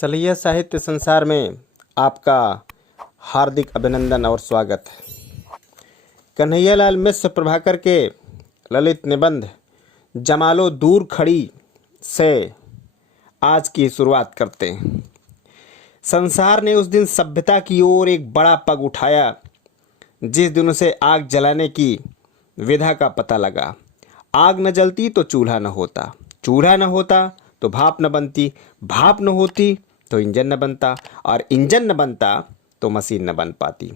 सलैया साहित्य संसार में आपका हार्दिक अभिनंदन और स्वागत है। कन्हैयालाल मिश्र प्रभाकर के ललित निबंध जमालो दूर खड़ी से आज की शुरुआत करते हैं। संसार ने उस दिन सभ्यता की ओर एक बड़ा पग उठाया जिस दिन उसे आग जलाने की विधा का पता लगा। आग न जलती तो चूल्हा न होता, चूल्हा न होता तो भाप न बनती, भाप न होती तो इंजन न बनता, और इंजन न बनता तो मशीन न बन पाती,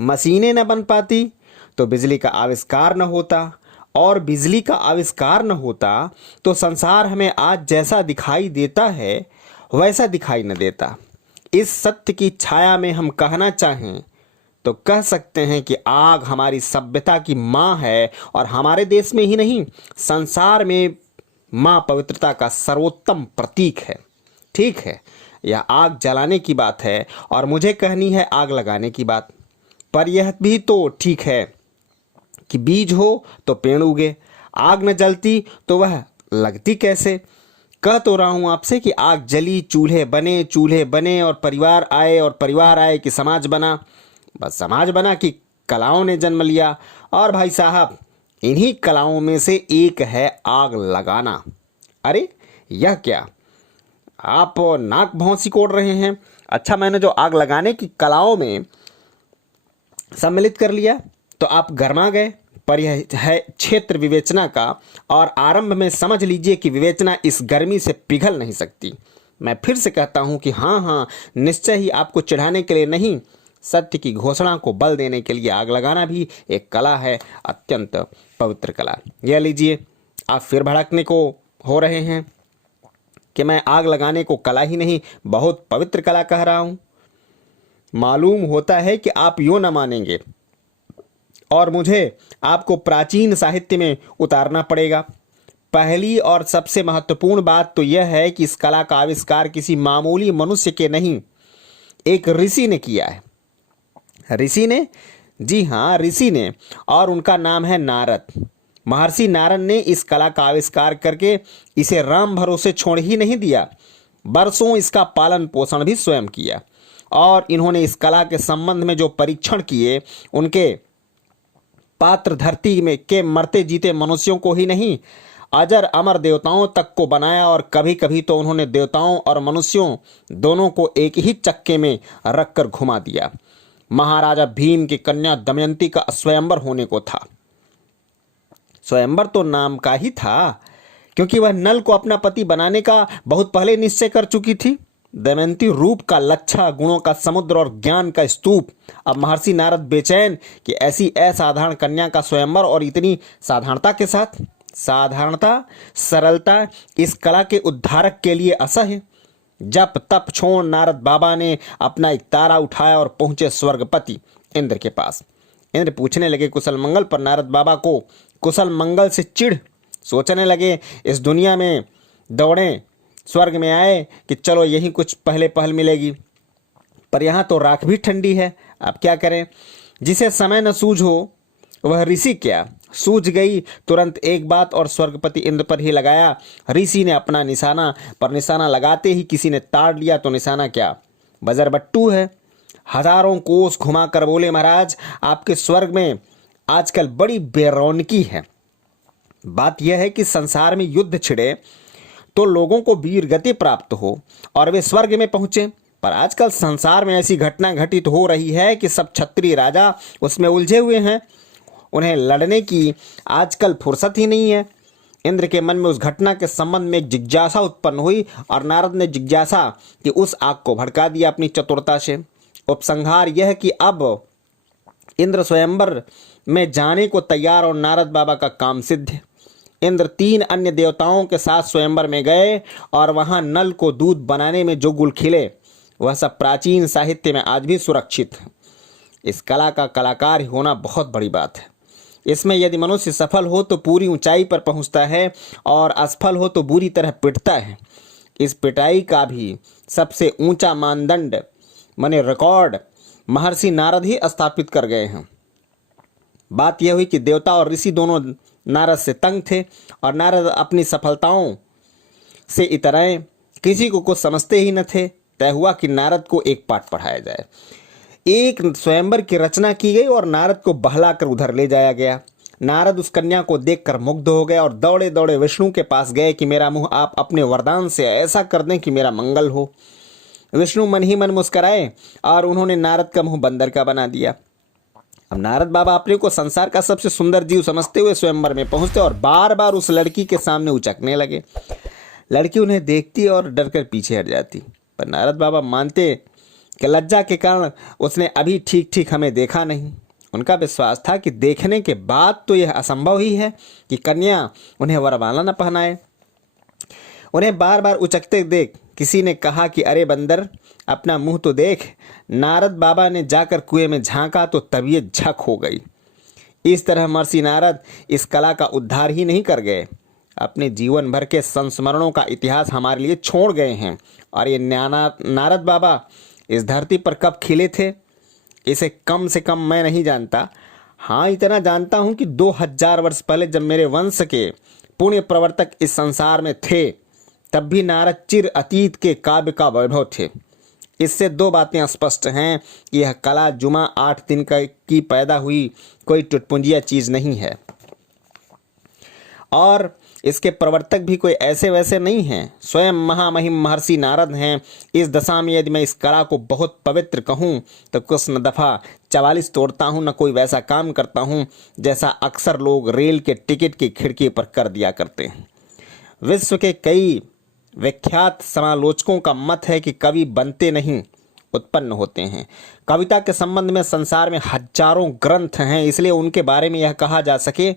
मशीनें न बन पाती तो बिजली का आविष्कार न होता, और बिजली का आविष्कार न होता तो संसार हमें आज जैसा दिखाई देता है वैसा दिखाई न देता। इस सत्य की छाया में हम कहना चाहें तो कह सकते हैं कि आग हमारी सभ्यता की माँ है, और हमारे देश में ही नहीं संसार में माँ पवित्रता का सर्वोत्तम प्रतीक है। ठीक है, यह आग जलाने की बात है और मुझे कहनी है आग लगाने की बात। पर यह भी तो ठीक है कि बीज हो तो पेड़ उगे, आग न जलती तो वह लगती कैसे। कह तो रहा हूं आपसे कि आग जली, चूल्हे बने, चूल्हे बने और परिवार आए, और परिवार आए कि समाज बना, बस समाज बना कि कलाओं ने जन्म लिया। और भाई साहब, इन्हीं कलाओं में से एक है आग लगाना। अरे यह क्या, आप नाक भौंसी कोड़ रहे हैं? अच्छा, मैंने जो आग लगाने की कलाओं में सम्मिलित कर लिया तो आप गरमा गए, पर यह है क्षेत्र विवेचना का, और आरंभ में समझ लीजिए कि विवेचना इस गर्मी से पिघल नहीं सकती। मैं फिर से कहता हूं कि हाँ, निश्चय ही आपको चिढ़ाने के लिए नहीं, सत्य की घोषणा को बल देने के लिए आग लगाना भी एक कला है, अत्यंत पवित्र कला। यह लीजिए, आप फिर भड़कने को हो रहे हैं कि मैं आग लगाने को कला ही नहीं बहुत पवित्र कला कह रहा हूं। मालूम होता है कि आप यूं न मानेंगे और मुझे आपको प्राचीन साहित्य में उतारना पड़ेगा। पहली और सबसे महत्वपूर्ण बात तो यह है कि इस कला का आविष्कार किसी मामूली मनुष्य के नहीं, एक ऋषि ने किया है। ऋषि ने, जी हाँ ऋषि ने, और उनका नाम है नारद। महर्षि नारद ने इस कला का आविष्कार करके इसे राम भरोसे छोड़ ही नहीं दिया, बरसों इसका पालन पोषण भी स्वयं किया। और इन्होंने इस कला के संबंध में जो परीक्षण किए, उनके पात्र धरती में के मरते जीते मनुष्यों को ही नहीं, अजर अमर देवताओं तक को बनाया, और कभी कभी तो उन्होंने देवताओं और मनुष्यों दोनों को एक ही चक्के में रखकर घुमा दिया। महाराजा भीम की कन्या दमयंती का स्वयंवर होने को था। स्वयंवर तो नाम का ही था, क्योंकि वह नल को अपना पति बनाने का बहुत पहले निश्चय कर चुकी थी। दमयंती रूप का लच्छा, गुणों का समुद्र और ज्ञान का स्तूप। अब महर्षि नारद बेचैन कि ऐसी असाधारण कन्या का स्वयंवर, और इतनी साधारणता के साथ। साधारणता, सरलता इस कला के उद्धारक के लिए असह्य। जप तप छोड़ नारद बाबा ने अपना एक तारा उठाया और पहुंचे स्वर्गपति इंद्र के पास। इंद्र पूछने लगे कुशल मंगल, पर नारद बाबा को कुशल मंगल से चिढ़। सोचने लगे इस दुनिया में दौड़ें, स्वर्ग में आए कि चलो यही कुछ पहले पहल मिलेगी, पर यहाँ तो राख भी ठंडी है। अब क्या करें? जिसे समय न सूझ हो वह ऋषि क्या, सूझ गई तुरंत एक बात, और स्वर्गपति इंद्र पर ही लगाया। ऋषि ने अपना निशाना, पर निशाना लगाते ही किसी ने ताड़ लिया तो निशाना क्या, बजरबट्टू है। हजारों कोस घुमाकर बोले, महाराज आपके स्वर्ग में आजकल बड़ी बेरौनकी है। बात यह है कि संसार में युद्ध छिड़े तो लोगों को वीर गति प्राप्त हो और वे स्वर्ग में पहुंचे, पर आजकल संसार में ऐसी घटना घटित हो रही है कि सब क्षत्रिय राजा उसमें उलझे हुए हैं, उन्हें लड़ने की आजकल फुर्सत ही नहीं है। इंद्र के मन में उस घटना के संबंध में एक जिज्ञासा उत्पन्न हुई, और नारद ने जिज्ञासा कि उस आग को भड़का दिया अपनी चतुरता से। उपसंहार यह कि अब इंद्र स्वयंवर में जाने को तैयार, और नारद बाबा का काम सिद्ध। इंद्र 3 अन्य देवताओं के साथ स्वयंवर में गए, और वहां नल को दूध बनाने में जो गुल खिले वह सब प्राचीन साहित्य में आज भी सुरक्षित है। इस कला का कलाकार होना बहुत बड़ी बात है। इसमें यदि मनुष्य सफल हो तो पूरी ऊंचाई पर पहुंचता है, और असफल हो तो बुरी तरह पिटता है। इस पिटाई का भी सबसे ऊंचा मानदंड माने रिकॉर्ड महर्षि नारद ही स्थापित कर गए हैं। बात यह हुई कि देवता और ऋषि दोनों नारद से तंग थे, और नारद अपनी सफलताओं से इतराए किसी को कुछ समझते ही न थे। तय हुआ कि नारद को एक पाठ पढ़ाया जाए। एक स्वयंवर की रचना की गई और नारद को बहलाकर उधर ले जाया गया। नारद उस कन्या को देखकर मुग्ध हो गए और दौड़े दौड़े विष्णु के पास गए कि मेरा मुंह आप अपने वरदान से ऐसा कर दें कि मेरा मंगल हो। विष्णु मन ही मन मुस्कराए और उन्होंने नारद का मुंह बंदर का बना दिया। अब नारद बाबा अपने को संसार का सबसे सुंदर जीव समझते हुए स्वयंवर में पहुंचते और बार बार उस लड़की के सामने उचकने लगे। लड़की उन्हें देखती और डरकर पीछे हट जाती, पर नारद बाबा मानते कि लज्जा के कारण उसने अभी ठीक ठीक हमें देखा नहीं। उनका विश्वास था कि देखने के बाद तो यह असंभव ही है कि कन्या उन्हें वरमाला न पहनाए। उन्हें बार बार उचकते देख किसी ने कहा कि अरे बंदर, अपना मुंह तो देख। नारद बाबा ने जाकर कुएं में झांका तो तबीयत झक हो गई। इस तरह महर्षि नारद इस कला का उद्धार ही नहीं कर गए, अपने जीवन भर के संस्मरणों का इतिहास हमारे लिए छोड़ गए हैं। और ये नारद बाबा इस धरती पर कब खिले थे, इसे कम से कम मैं नहीं जानता। हाँ, इतना जानता हूँ कि 2000 वर्ष पहले जब मेरे वंश के पुण्य प्रवर्तक इस संसार में थे, तब भी नारद चिर अतीत के काव्य का वैभव थे। इससे दो बातें स्पष्ट हैं कि यह कला जुमा 8 दिन की पैदा हुई कोई टुटपुंजिया चीज़ नहीं है, और इसके प्रवर्तक भी कोई ऐसे वैसे नहीं हैं, स्वयं महामहिम महर्षि नारद हैं। इस दशा में यदि मैं इस कला को बहुत पवित्र कहूँ तो कुछ न दफ़ा 44 तोड़ता हूँ, न कोई वैसा काम करता हूँ जैसा अक्सर लोग रेल के टिकट की खिड़की पर कर दिया करते हैं। विश्व के कई विख्यात समालोचकों का मत है कि कवि बनते नहीं, उत्पन्न होते हैं। कविता के संबंध में संसार में हजारों ग्रंथ हैं, इसलिए उनके बारे में यह कहा जा सके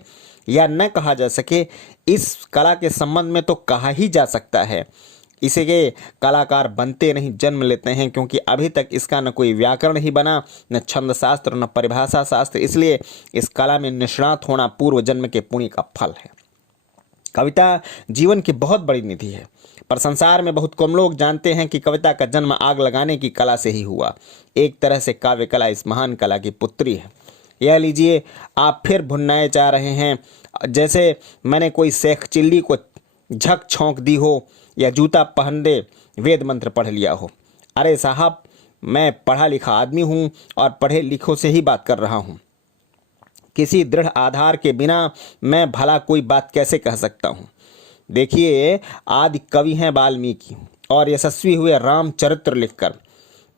या न कहा जा सके, इस कला के संबंध में तो कहा ही जा सकता है। इसे के कलाकार बनते नहीं, जन्म लेते हैं, क्योंकि अभी तक इसका न कोई व्याकरण ही बना, न छंद शास्त्र, न परिभाषा शास्त्र। इसलिए इस कला में निष्णात होना पूर्व जन्म के पुण्य का फल है। कविता जीवन की बहुत बड़ी निधि है, पर संसार में बहुत कम लोग जानते हैं कि कविता का जन्म आग लगाने की कला से ही हुआ। एक तरह से काव्य कला इस महान कला की पुत्री है। यह लीजिए, आप फिर भुननाए जा रहे हैं, जैसे मैंने कोई शेख चिल्ली को झक छोंक दी हो या जूता पहन दे वेद मंत्र पढ़ लिया हो। अरे साहब, मैं पढ़ा लिखा आदमी हूँ और पढ़े लिखों से ही बात कर रहा हूँ। किसी दृढ़ आधार के बिना मैं भला कोई बात कैसे कह सकता हूँ। देखिए, आदि कवि हैं वाल्मीकि और यशस्वी हुए रामचरित्र लिखकर,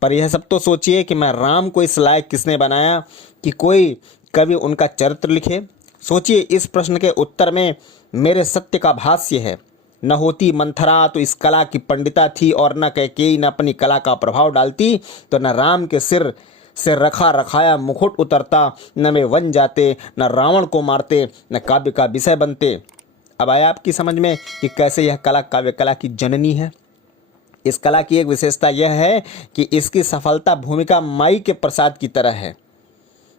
पर यह सब तो सोचिए कि मैं राम को इस लायक किसने बनाया कि कोई कवि उनका चरित्र लिखे। सोचिए, इस प्रश्न के उत्तर में मेरे सत्य का भाष्य है। न होती मंथरा तो इस कला की पंडिता थी, और न कैकेयी न अपनी कला का प्रभाव डालती तो न राम के सिर से रखा रखाया मुकुट उतरता, न वे वन जाते, न रावण को मारते, न काव्य का विषय बनते। अब आया आपकी समझ में कि कैसे यह कला काव्य कला की जननी है। इस कला की एक विशेषता यह है कि इसकी सफलता भूमिका माई के प्रसाद की तरह है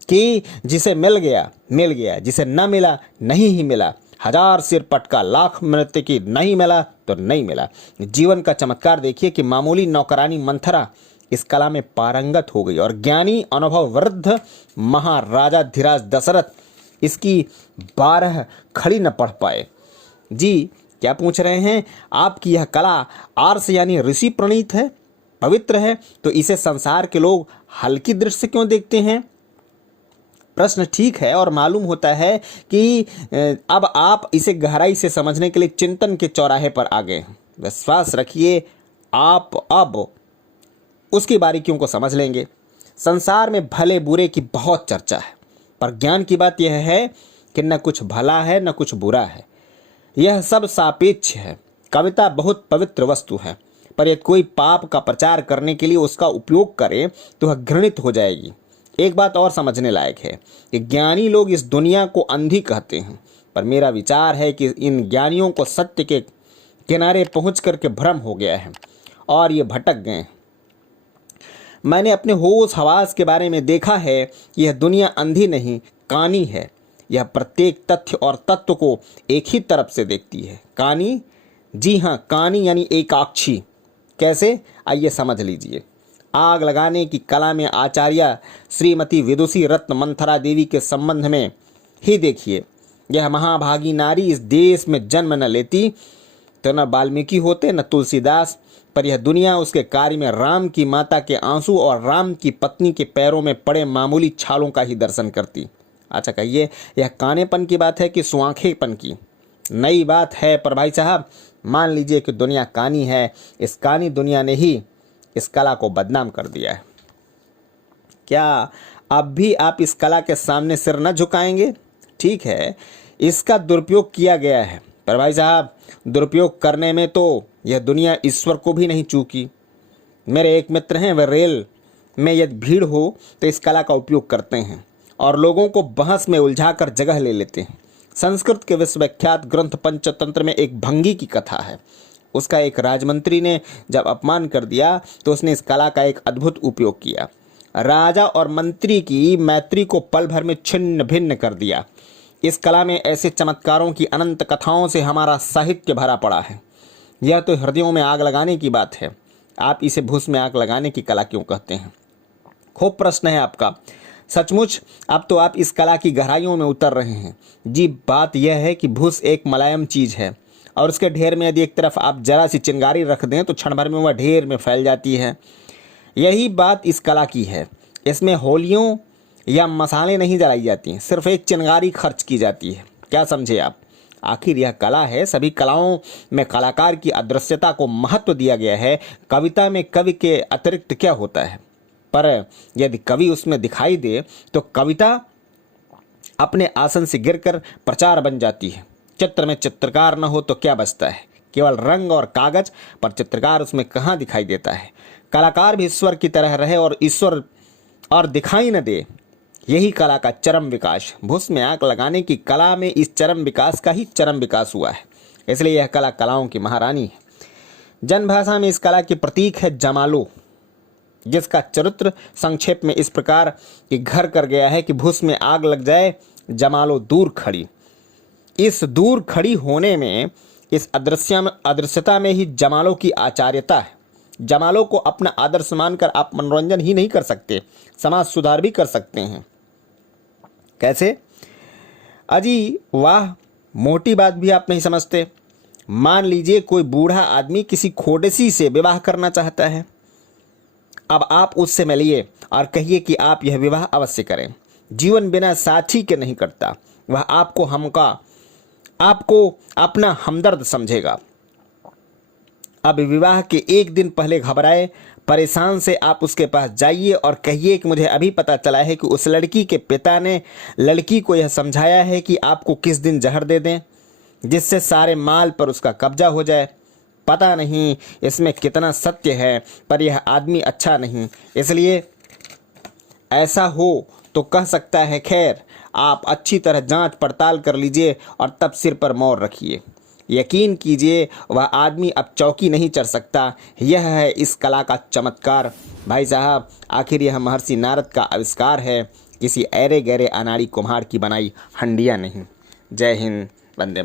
कि जिसे मिल गया मिल गया, जिसे न मिला नहीं ही मिला। 1000 सिर पटका, लाख नृत्य की, नहीं मिला तो नहीं मिला। जीवन का चमत्कार देखिए कि मामूली नौकरानी मंथरा इस कला में पारंगत हो गई और ज्ञानी अनुभव वृद्ध महाराजा धीराज दशरथ इसकी 12 खड़ी न पढ़ पाए। जी, क्या पूछ रहे हैं? आपकी यह कला आर्ष यानी ऋषि प्रणीत है, पवित्र है, तो इसे संसार के लोग हल्की दृष्टि से क्यों देखते हैं? प्रश्न ठीक है, और मालूम होता है कि अब आप इसे गहराई से समझने के लिए चिंतन के चौराहे पर आ गए हैं। विश्वास रखिए, आप अब उसकी बारीकियों को समझ लेंगे। संसार में भले बुरे की बहुत चर्चा है, पर ज्ञान की बात यह है कि न कुछ भला है न कुछ बुरा है, यह सब सापेक्ष है। कविता बहुत पवित्र वस्तु है, पर यदि कोई पाप का प्रचार करने के लिए उसका उपयोग करे तो वह घृणित हो जाएगी। एक बात और समझने लायक है कि ज्ञानी लोग इस दुनिया को अंधी कहते हैं, पर मेरा विचार है कि इन ज्ञानियों को सत्य के किनारे पहुँच करके भ्रम हो गया है और ये भटक गए हैं। मैंने अपने होश हवास के बारे में देखा है, यह दुनिया अंधी नहीं कानी है। यह प्रत्येक तथ्य और तत्व को एक ही तरफ से देखती है। कानी, जी हाँ, कानी यानी एकाक्षी। कैसे, आइए समझ लीजिए। आग लगाने की कला में आचार्य श्रीमती विदुषी रत्न मंथरा देवी के संबंध में ही देखिए। यह महाभागी नारी इस देश में जन्म न लेती तो न वाल्मीकि होते न तुलसीदास, पर यह दुनिया उसके कार्य में राम की माता के आंसू और राम की पत्नी के पैरों में पड़े मामूली छालों का ही दर्शन करती। अच्छा कहिए, यह कानेपन की बात है कि सुआंखेपन की? नई बात है, पर भाई साहब मान लीजिए कि दुनिया कानी है। इस कानी दुनिया ने ही इस कला को बदनाम कर दिया है। क्या अब भी आप इस कला के सामने सिर न झुकाएंगे? ठीक है, इसका दुरुपयोग किया गया है, पर भाई साहब दुरुपयोग करने में तो यह दुनिया ईश्वर को भी नहीं चूकी। मेरे एक मित्र हैं, वह रेल में यदि भीड़ हो तो इस कला का उपयोग करते हैं और लोगों को बहस में उलझाकर जगह ले लेते हैं। संस्कृत के विश्वविख्यात ग्रंथ पंचतंत्र में एक भंगी की कथा है। उसका एक राजमंत्री ने जब अपमान कर दिया तो उसने इस कला का एक अद्भुत उपयोग किया। राजा और मंत्री की मैत्री को पल भर में छिन्न भिन्न कर दिया। इस कला में ऐसे चमत्कारों की अनंत कथाओं से हमारा साहित्य भरा पड़ा है। यह तो हृदयों में आग लगाने की बात है। आप इसे भूस में आग लगाने की कला क्यों कहते हैं? खूब प्रश्न है आपका। सचमुच अब तो आप इस कला की गहराइयों में उतर रहे हैं। जी, बात यह है कि भूस एक मुलायम चीज़ है और उसके ढेर में यदि एक तरफ आप जरा सी चिंगारी रख दें तो क्षण भर में वह ढेर में फैल जाती है। यही बात इस कला की है। इसमें होलियों या मसाले नहीं जलाई जाती हैं, सिर्फ एक चिंगारी खर्च की जाती है। क्या समझे आप? आखिर यह कला है। सभी कलाओं में कलाकार की अदृश्यता को महत्व दिया गया है। कविता में कवि के अतिरिक्त क्या होता है? पर यदि कवि उसमें दिखाई दे तो कविता अपने आसन से गिरकर प्रचार बन जाती है। चित्र में चित्रकार न हो तो क्या बचता है? केवल रंग और कागज, पर चित्रकार उसमें कहाँ दिखाई देता है? कलाकार भी ईश्वर की तरह रहे और ईश्वर और दिखाई न दे। यही कला का चरम विकास। भूस में आग लगाने की कला में इस चरम विकास का ही चरम विकास हुआ है। इसलिए यह कला कलाओं की महारानी है। जनभाषा में इस कला की प्रतीक है जमालो, जिसका चरित्र संक्षेप में इस प्रकार कि घर कर गया है कि भूस में आग लग जाए, जमालो दूर खड़ी। इस दूर खड़ी होने में, इस अदृश्यता में ही जमालो की आचार्यता है। जमालो को अपना आदर्श मानकर आप मनोरंजन ही नहीं कर सकते, समाज सुधार भी कर सकते हैं। कैसे? अजी वाह, मोटी बात भी आप नहीं समझते। मान लीजिए कोई बूढ़ा आदमी किसी खोडसी से विवाह करना चाहता है। अब आप उससे मिलिए और कहिए कि आप यह विवाह अवश्य करें। जीवन बिना साथी के नहीं कटता। वह आपको अपना हमदर्द समझेगा। अब विवाह के एक दिन पहले घबराए परेशान से आप उसके पास जाइए और कहिए कि मुझे अभी पता चला है कि उस लड़की के पिता ने लड़की को यह समझाया है कि आपको किस दिन जहर दे दें जिससे सारे माल पर उसका कब्जा हो जाए। पता नहीं इसमें कितना सत्य है, पर यह आदमी अच्छा नहीं, इसलिए ऐसा हो तो कह सकता है। खैर, आप अच्छी तरह जांच पड़ताल कर लीजिए और तब सिर पर मोहर रखिए। यकीन कीजिए वह आदमी अब चौकी नहीं चढ़ सकता। यह है इस कला का चमत्कार। भाई साहब, आखिर यह महर्षि नारद का आविष्कार है, किसी ऐरे गहरे अनाड़ी कुम्हार की बनाई हंडिया नहीं। जय हिंद, वंदे।